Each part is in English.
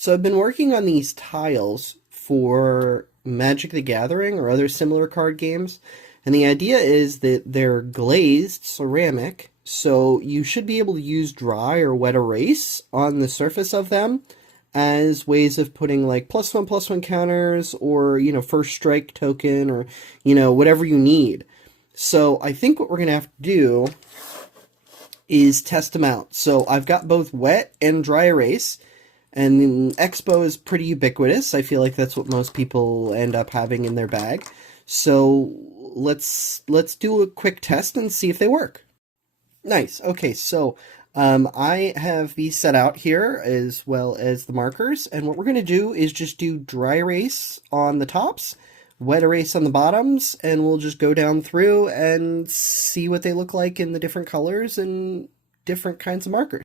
So I've been working on these tiles for Magic the Gathering or other similar card games, and the idea is that they're glazed ceramic, so you should be able to use dry or wet erase on the surface of them as ways of putting like +1/+1 counters or, first strike token or, whatever you need. So I think what we're going to have to do is test them out. So I've got both wet and dry erase. And Expo is pretty ubiquitous. I feel like that's what most people end up having in their bag. So let's do a quick test and see if they work. Nice. Okay, so I have these set out here as well as the markers, and what we're going to do is just do dry erase on the tops, wet erase on the bottoms, and we'll just go down through and see what they look like in the different colors and different kinds of markers.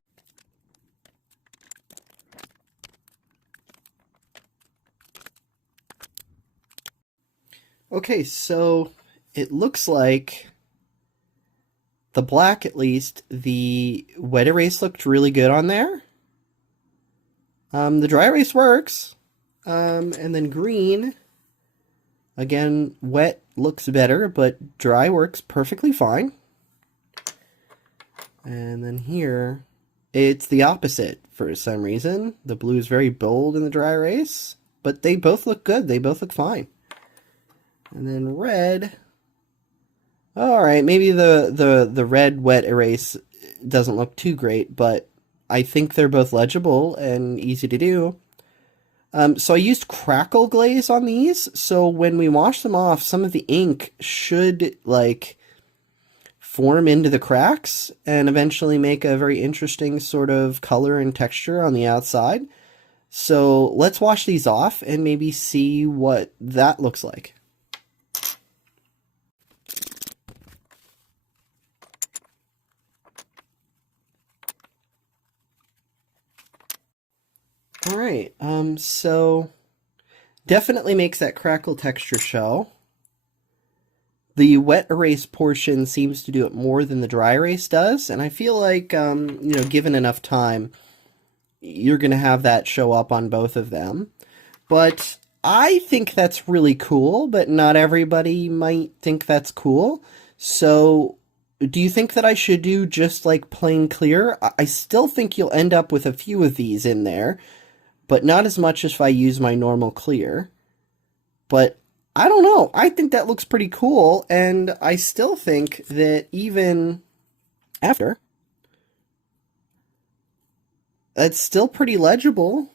Okay, so it looks like the black, at least, the wet erase looked really good on there. The dry erase works. And then green, again, wet looks better, but dry works perfectly fine. And then here, it's the opposite for some reason. The blue is very bold in the dry erase, but they both look good. They both look fine. And then red. Alright, maybe the red wet erase doesn't look too great, but I think they're both legible and easy to do. So I used crackle glaze on these, so when we wash them off, some of the ink should, form into the cracks and eventually make a very interesting sort of color and texture on the outside. So let's wash these off and maybe see what that looks like. Alright, so definitely makes that crackle texture show. The wet erase portion seems to do it more than the dry erase does, and I feel like, given enough time, you're going to have that show up on both of them. But I think that's really cool, but not everybody might think that's cool. So do you think that I should do just like plain clear? I still think you'll end up with a few of these in there, but not as much as if I use my normal clear. But I don't know. I think that looks pretty cool, and I still think that even after, that's still pretty legible.